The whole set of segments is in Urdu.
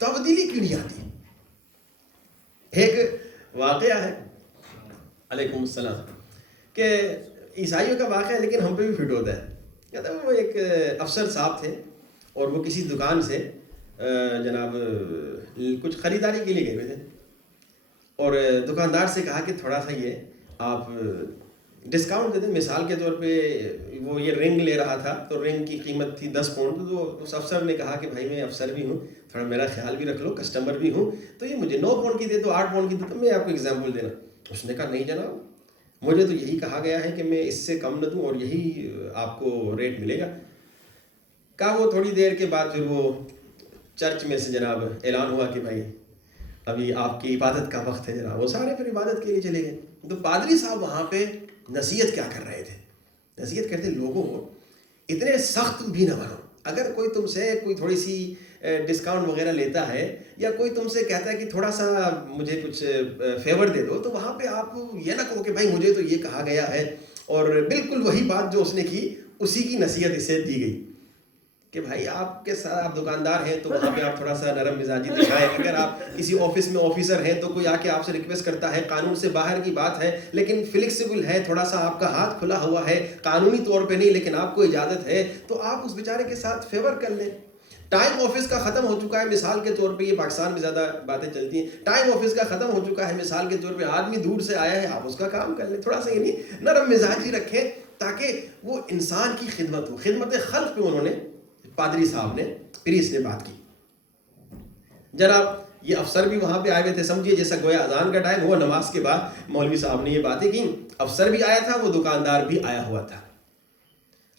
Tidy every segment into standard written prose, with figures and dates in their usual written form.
تبدیلی کیوں نہیں آتی؟ ایک واقعہ ہے علیکم السلام کہ عیسائیوں کا واقعہ ہے لیکن ہم پہ بھی فٹ ہوتا ہے. کہتا ہے وہ ایک افسر صاحب تھے اور وہ کسی دکان سے جناب کچھ خریداری کے لیے گئے ہوئے تھے اور دکاندار سے کہا کہ تھوڑا سا یہ آپ ڈسکاؤنٹ دے دیں. مثال کے طور پہ وہ یہ رنگ لے رہا تھا تو رنگ کی قیمت تھی 10 پاؤنڈ. تو اس افسر نے کہا کہ بھائی میں افسر بھی ہوں, تھوڑا میرا خیال بھی رکھ لو, کسٹمر بھی ہوں, تو یہ مجھے 9 پاؤنڈ کی دے دو, 8 پاؤنڈ کی دے دو, میں آپ کو ایگزامپل دینا. اس نے کہا نہیں جناب, مجھے تو یہی کہا گیا ہے کہ میں اس سے کم نہ دوں اور یہی آپ کو ریٹ ملے گا. کہا وہ تھوڑی دیر کے بعد پھر وہ چرچ میں سے جناب اعلان ہوا کہ بھائی ابھی آپ کی عبادت کا وقت ہے جناب. وہ سارے پھر عبادت کے لیے چلے گئے. تو پادری صاحب وہاں پہ نصیحت کیا کر رہے تھے, نصیحت کرتے لوگوں کو اتنے سخت بھی نہ بنو. اگر کوئی تم سے کوئی تھوڑی سی ڈسکاؤنٹ وغیرہ لیتا ہے یا کوئی تم سے کہتا ہے کہ تھوڑا سا مجھے کچھ فیور دے دو, تو وہاں پہ آپ یہ نہ کہو کہ بھائی مجھے تو یہ کہا گیا ہے, اور بالکل وہی بات جو اس نے کی اسی کی نصیحت اسے دی گئی کہ بھائی آپ کے ساتھ آپ دکاندار ہیں تو وہاں پہ آپ تھوڑا سا نرم مزاجی دکھائیں. اگر آپ کسی آفس میں آفیسر ہیں تو کوئی آ کے آپ سے ریکویسٹ کرتا ہے, قانون سے باہر کی بات ہے لیکن فلیکسیبل ہے, تھوڑا سا آپ کا ہاتھ کھلا ہوا ہے, قانونی طور پہ نہیں لیکن آپ کو اجازت ہے, تو آپ اس بیچارے کے ساتھ فیور کر لیں. ٹائم آفس کا ختم ہو چکا ہے, مثال کے طور پہ یہ پاکستان میں زیادہ باتیں چلتی ہیں, ٹائم آفس کا ختم ہو چکا ہے, مثال کے طور پہ آدمی دور سے آیا ہے, آپ اس کا کام کر لیں. تھوڑا سا یعنی نرم مزاجی رکھیں تاکہ وہ انسان کی خدمت ہو. خدمت خلق پہ انہوں نے پادری صاحب نے پریس نے بات کی. جناب یہ افسر بھی وہاں پہ آئے ہوئے تھے, سمجھیے جیسا گویا اذان کا ٹائم ہوا, نماز کے بعد مولوی صاحب نے یہ باتیں کی. افسر بھی آیا تھا, وہ دکاندار بھی آیا ہوا تھا.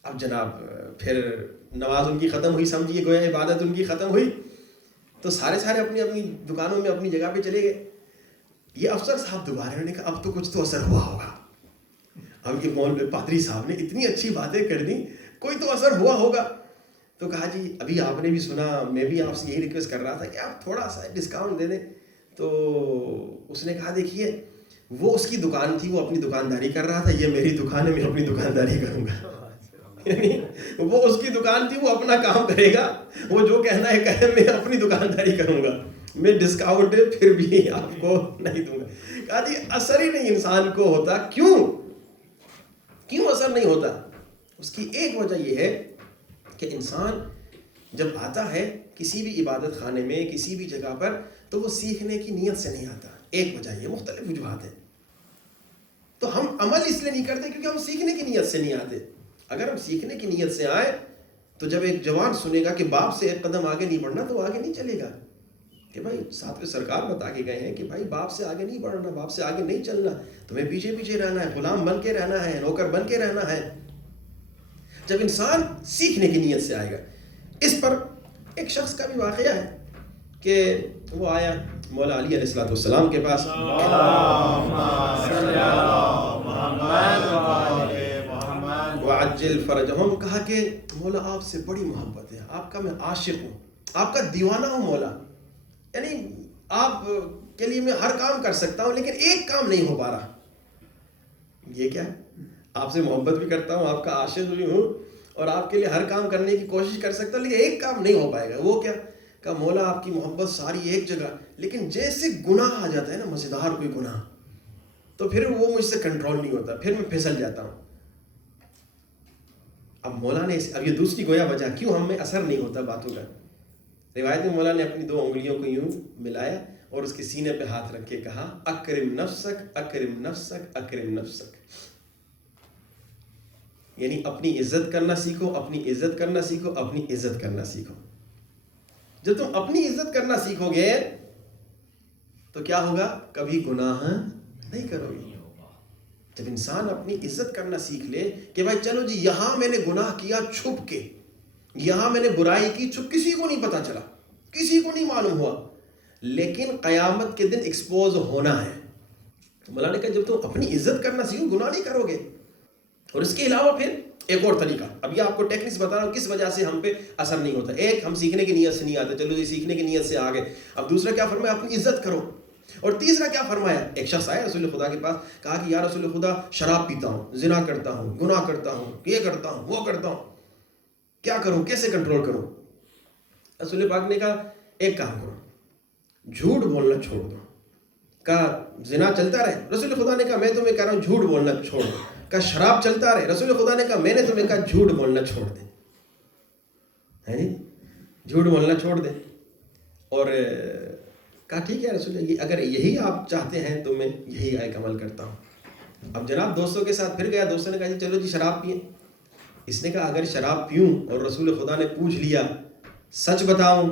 اب جناب پھر نماز ان کی ختم ہوئی, سمجھیے گویا عبادت ان کی ختم ہوئی, تو سارے اپنی اپنی دکانوں میں اپنی جگہ پہ چلے گئے. یہ افسر صاحب دوبارہ انہوں نے کہا اب تو کچھ تو اثر ہوا ہوگا. اب یہ پادری صاحب نے اتنی اچھی باتیں کر دی, کوئی تو اثر ہوا ہوگا. تو کہا جی ابھی آپ نے بھی سنا, میں بھی آپ سے یہی ریکویسٹ کر رہا تھا کہ آپ تھوڑا سا ڈسکاؤنٹ دے دیں. تو اس نے کہا دیکھیے وہ اس کی دکان تھی, وہ اپنی دکانداری کر رہا تھا, یہ میری دکان ہے, میں اپنی دکانداری کروں گا. یعنی وہ اس کی دکان تھی, وہ اپنا کام کرے گا, وہ جو کہنا ہے کہے, میں اپنی دکانداری کروں گا, میں ڈسکاؤنٹ پھر بھی آپ کو نہیں دوں گا. کہا جی اثر ہی نہیں انسان کو ہوتا. کیوں اثر نہیں ہوتا؟ اس کی ایک وجہ یہ ہے کہ انسان جب آتا ہے کسی بھی عبادت خانے میں, کسی بھی جگہ پر, تو وہ سیکھنے کی نیت سے نہیں آتا. ایک وجہ یہ, مختلف وجوہات ہیں. تو ہم عمل اس لیے نہیں کرتے کیونکہ ہم سیکھنے کی نیت سے نہیں آتے. اگر ہم سیکھنے کی نیت سے آئے تو جب ایک جوان سنے گا کہ باپ سے ایک قدم آگے نہیں بڑھنا, تو وہ آگے نہیں چلے گا. کہ بھائی ساتویں سرکار بتا کے گئے ہیں کہ بھائی باپ سے آگے نہیں بڑھنا, باپ سے آگے نہیں چلنا, تمہیں پیچھے پیچھے رہنا ہے, غلام بن کے رہنا ہے, نوکر بن کے رہنا ہے. جب انسان سیکھنے کی نیت سے آئے گا. اس پر ایک شخص کا بھی واقعہ ہے کہ وہ آیا مولا علی علیہ السلام کے پاس, وعجل فرجہم, کہا کہ مولا آپ سے بڑی محبت ہے, آپ کا میں عاشق ہوں, آپ کا دیوانہ ہوں مولا, یعنی آپ کے لیے میں ہر کام کر سکتا ہوں لیکن ایک کام نہیں ہو پا رہا. یہ کیا ہے؟ آپ سے محبت بھی کرتا ہوں, آپ کا عاشق بھی ہوں, اور آپ کے لیے ہر کام کرنے کی کوشش کر سکتا ہوں, لیکن ایک کام نہیں ہو پائے گا. وہ کیا؟ کہ مولا آپ کی محبت ساری ایک جگہ, لیکن جیسے گناہ آ جاتا ہے نا, مزیدار کوئی گناہ, تو پھر وہ مجھ سے کنٹرول نہیں ہوتا, پھر میں پھسل جاتا ہوں. اب مولا نے اب یہ دوسری گویا وجہ کیوں ہم میں اثر نہیں ہوتا باتوں کا. روایت میں مولا نے اپنی 2 انگلیوں کو یوں ملایا اور اس کے سینے پہ ہاتھ رکھ کے کہا, اکرم نفسک اکرم نفسک اکرم نفسک. یعنی اپنی عزت کرنا سیکھو, اپنی عزت کرنا سیکھو, اپنی عزت کرنا سیکھو. جب تم اپنی عزت کرنا سیکھو گے تو کیا ہوگا؟ کبھی گناہ نہیں کرو گے. جب انسان اپنی عزت کرنا سیکھ لے کہ بھائی چلو جی یہاں میں نے گناہ کیا چھپ کے, یہاں میں نے برائی کی چھپ, کسی کو نہیں پتا چلا, کسی کو نہیں معلوم ہوا, لیکن قیامت کے دن ایکسپوز ہونا ہے. مولا نے کہا جب تم اپنی عزت کرنا سیکھو گناہ نہیں کرو گے. اور اس کے علاوہ پھر ایک اور طریقہ, ابھی آپ کو ٹیکنکس بتا رہا ہوں کس وجہ سے ہم پہ اثر نہیں ہوتا. ایک, ہم سیکھنے کی نیت سے نہیں آتے, چلو جی سیکھنے کی نیت سے آ گئے. اب دوسرا کیا فرمایا؟ اپنی عزت کرو. اور تیسرا کیا فرمایا؟ ایک شخص آیا رسول خدا کے پاس, کہا کہ یا رسول خدا شراب پیتا ہوں, زنا کرتا ہوں, گناہ کرتا ہوں, یہ کرتا ہوں, وہ کرتا ہوں, کیا کروں, کیسے کنٹرول کروں؟ رسول پاک نے کہا ایک کام کرو, جھوٹ بولنا چھوڑ دو. کہا زنا چلتا رہے, رسول خدا نے کہا میں تمہیں کہہ رہا ہوں جھوٹ بولنا چھوڑ دو. کہا شراب چلتا رہے, رسول خدا نے کہا میں نے تمہیں کہا جھوٹ بولنا چھوڑ دے. ہے جی, جھوٹ بولنا چھوڑ دے. اور کہا ٹھیک ہے رسول اللہ, اگر یہی آپ چاہتے ہیں تو میں یہی ایک عمل کرتا ہوں. اب جناب دوستوں کے ساتھ پھر گیا, دوستوں نے کہا جی چلو جی شراب پئیں. اس نے کہا اگر شراب پیوں اور رسول خدا نے پوچھ لیا, سچ بتاؤں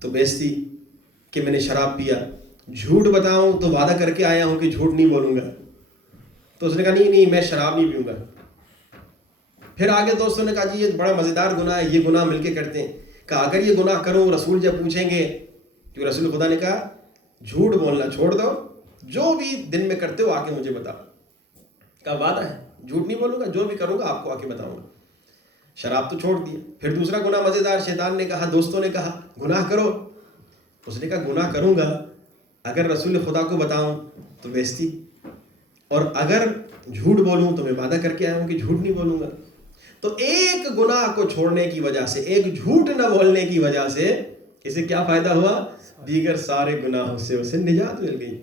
تو بیزتی کہ میں نے شراب پیا, جھوٹ بتاؤں تو وعدہ کر کے آیا ہوں کہ جھوٹ نہیں بولوں گا. تو اس نے کہا نہیں میں شراب نہیں پیوں گا. پھر آگے دوستوں نے کہا جی یہ بڑا مزیدار گناہ ہے, یہ گناہ مل کے کرتے ہیں. کہا اگر یہ گناہ کروں رسول جب پوچھیں گے, تو رسول خدا نے کہا جھوٹ بولنا چھوڑ دو, جو بھی دن میں کرتے ہو آ کے مجھے بتاؤ. کہا وعدہ ہے جھوٹ نہیں بولوں گا, جو بھی کروں گا آپ کو آ کے بتاؤں گا. شراب تو چھوڑ دیا. پھر دوسرا گناہ مزیدار, شیطان نے کہا, دوستوں نے کہا گناہ کرو. اس نے کہا گناہ کروں گا, اگر رسول خدا کو بتاؤں تو بیزتی, اور اگر جھوٹ بولوں تو میں وعدہ کر کے آیا ہوں کہ جھوٹ نہیں بولوں گا. تو ایک گناہ کو چھوڑنے کی وجہ سے, ایک جھوٹ نہ بولنے کی وجہ سے اسے کیا فائدہ ہوا؟ دیگر سارے گناہوں سے اسے نجات مل گئی.